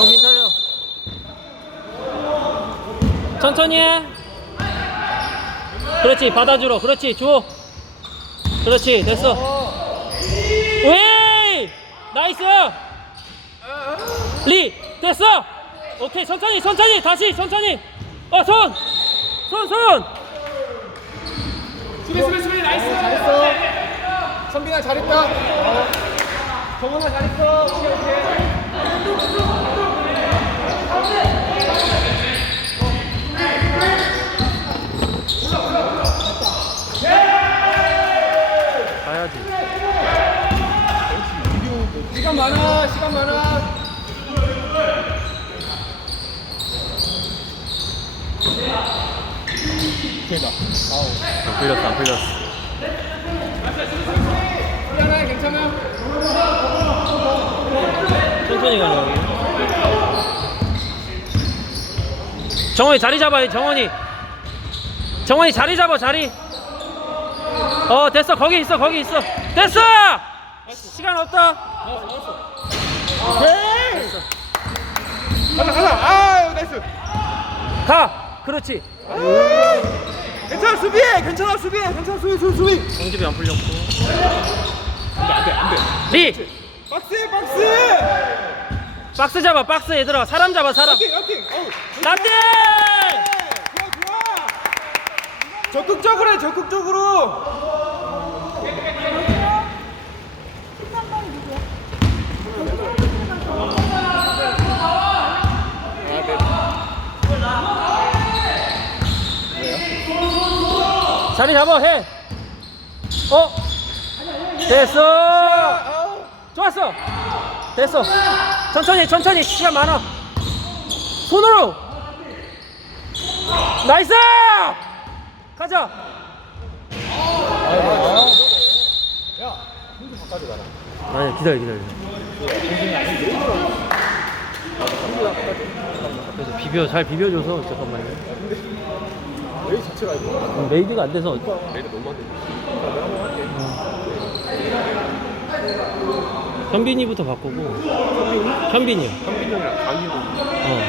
정신 차려. 천천히 해. 그렇지, 받아주러. 그렇지, 줘. 그렇지, 됐어. 웨이! 나이스! 리! 됐어! 오케이, 천천히, 천천히, 다시, 천천히! 어, 손! 손, 손! 수비 수비 수비 나이스 잘했어. 선빈아 잘했다. 어. 정원아 잘했어. 오케이 오케이. 가야지. 시간 많아. 시간 많아. 대박. 아우. 안 풀렸어, 안 풀렸어. 괜찮아 괜찮아. 천천히 가려고. 정원이 자리 잡아, 정원이. 정원이 자리 잡아, 자리. 어, 됐어. 거기 있어, 거기 있어. 됐어! 시간 없다. 오케이. 가자 가자. 아 나이스. 가! 그렇지. 괜찮아 수비해. 괜찮아 수비해. 괜찮아 수비 수비 수비. 공집이 안 풀렸고. 안돼 안돼. 리! 박스 박스. 박스 잡아, 박스 얘들아. 사람 잡아, 사람. 어팅 어팅. 어우. 남대! 좋아 좋아. 적극적으로 해 적극적으로. 자리 잡아, 해. 어? 됐어. 좋았어. 됐어. 천천히, 천천히. 시간 많아. 손으로. 나이스! 가자. 아니, 기다려, 기다려. 그래서 비벼, 잘 비벼줘서 잠깐만요. 자체가. 음, 메이드가 안 돼서 내일 너무 안 돼. 현빈이부터 바꾸고. 현빈이 요. 현빈이 형이랑 강희고 어.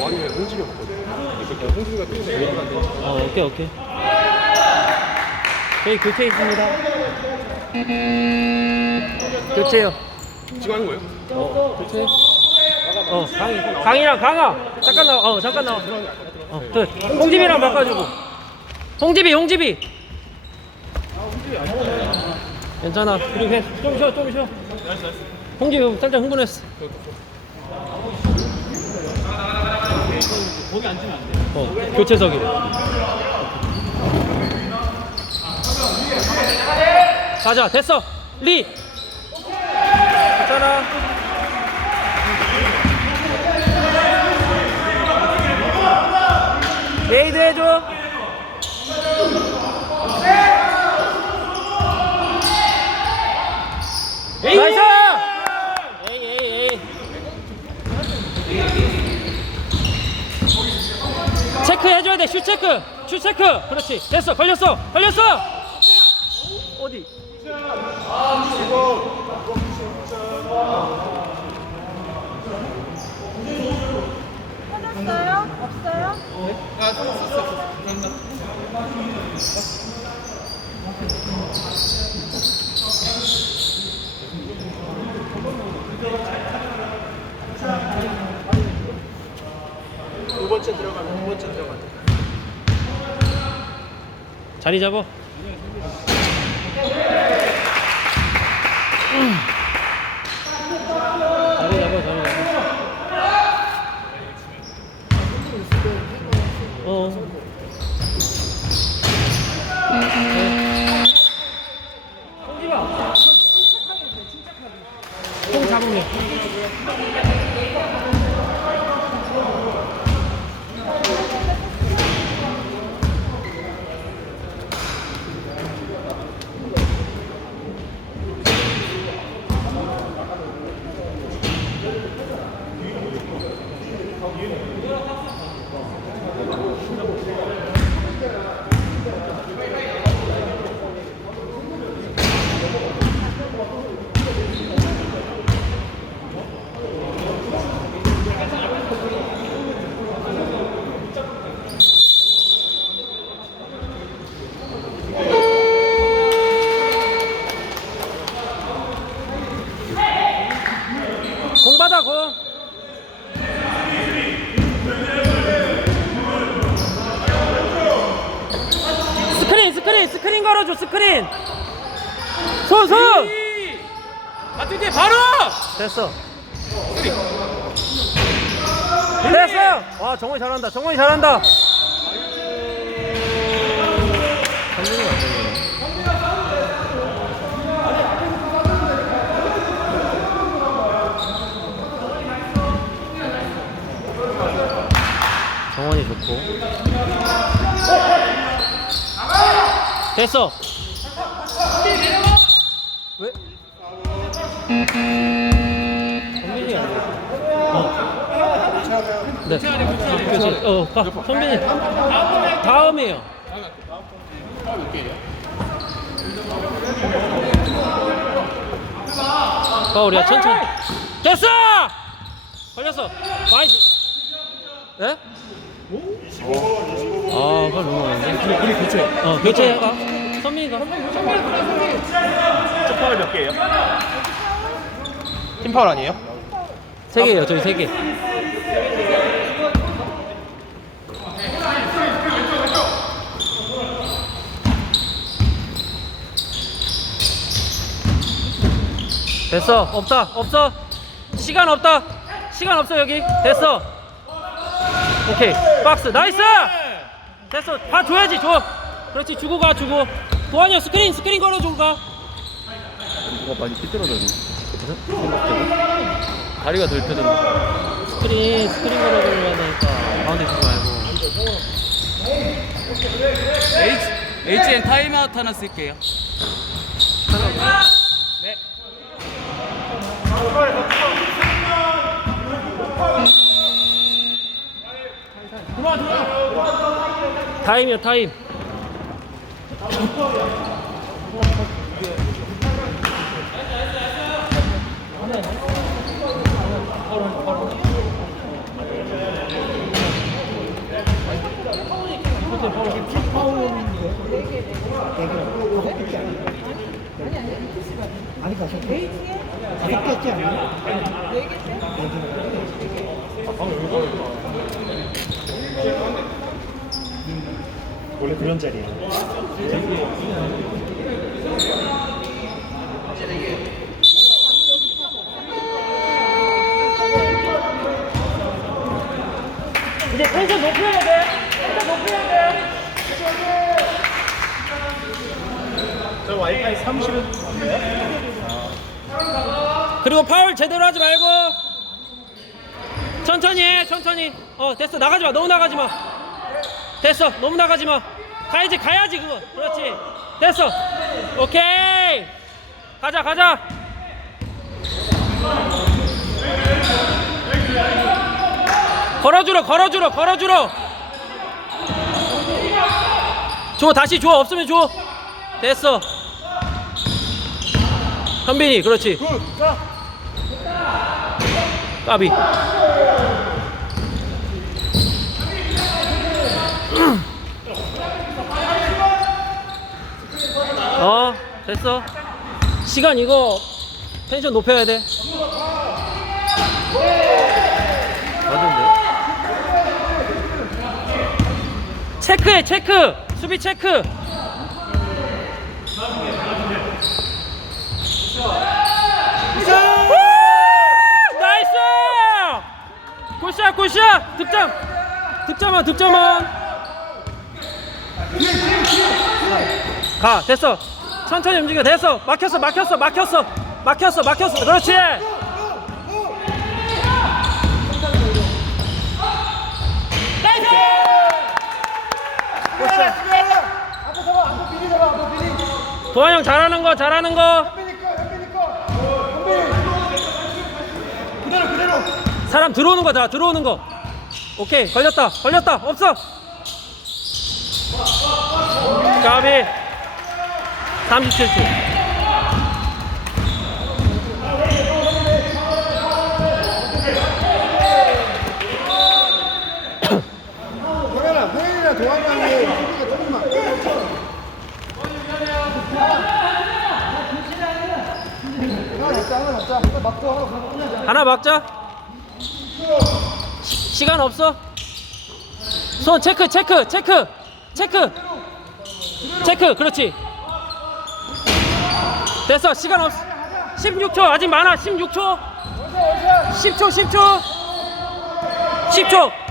왕이랑 홍진이 형거든 홍진이가 뛰어서 얘기가 안 돼. 어, 오케이, 오케이. 저희 교체 있습니다. 교체요. 지금 하는 거예요? 어, 교체. 어, 강희. 강희랑 강아. 잠깐 나와. 어, 잠깐 나와. 어, 그 홍집이랑 바꿔주고. 홍집이, 홍집이. 괜찮아. 그리고 해. 좀 쉬어, 좀 쉬어. 홍집이 살짝 흥분했어. 거기 앉으면 안 돼. 어, 교체석이래. 가자, 됐어. 리. 괜찮아. 메이드 해줘. 나이스! 에이, 에이, 에이. 체크 해줘야 돼, 슛 체크! 슛 체크! 그렇지. 됐어, 걸렸어! 걸렸어! 어디? 찾았어요? 없어요? 두 번째 들어가면 두 번째 들어가면 자리 잡아. 걸어줘 스크린. 손 손 같은 팀 바로! 됐어. 됐어요 와 정원이 잘한다 정원이 잘한다. 정민이가 안 되네 정원이 좋고 됐어 왜? 안 돼. 어. 네. 어, 가. 성빈이. 다음이에요. 파울이야 천천히. 됐어. 걸렸어. 많이. 네? 아, 그걸 넘어갔네. 우리 교체. 어, 교체가. 선민이가. 쪽파울 몇 개예요? 팀 파울 아니에요? 세 개예요, 저희 세 개. 됐어, 없다, 없어. 시간 없다. 시간 없어 여기. 됐어. 오케이, 박스, 나이스. 됐어, 다 줘야지, 줘. 그렇지, 주고 가, 주고. 도환이 형 스크린, 스크린 걸어주고 가. 뭐가 많이 삐뚤어졌네. 다리가 덜 펴졌네. 스크린 스크린 걸어줘야 되니까 가운데 주지 말고 H HN 타임아웃 하나 쓸게요 네 타임이야 타임 아니 가서 다섯 개지 않나? 원래 그런 자리야. 이제 텐션 높여야 돼. 텐션 높여야 돼. 저 와이파이 30은 그리고 파울 제대로 하지 말고. 천천히 해 천천히. 어 됐어. 나가지 마. 너무 나가지 마. 됐어. 너무 나가지 마 가야지 가야지 그거. 그렇지. 됐어. 오케이. 가자 가자. 걸어주러 걸어주러 걸어주러. 줘 다시 줘 없으면 줘 됐어. 현빈이 그렇지. 까비 어 됐어? 시간 이거 텐션 높여야 돼. 맞은데? 체크해 체크! 수비 체크! 우! 나이스! 굿샷 굿샷! 득점! 득점원 득점원 가 됐어 천천히 움직여. 됐어. 막혔어 막혔어 막혔어. 막혔어 막혔어. 그렇지. 도환 형 잘하는 거 잘하는 거. 사람 들어오는 거 다 들어오는 거. 오케이. 걸렸다. 걸렸다. 없어. 까비 37초 동현아, 동현이랑 도환이랑이 수비가 조금만. 하나 막자. 시, 시간 없어? 손 체크 체크 체크 체크. 체크 그렇지 됐어 시간 없 16초 아직 많아 16초. 10초 10초. 10초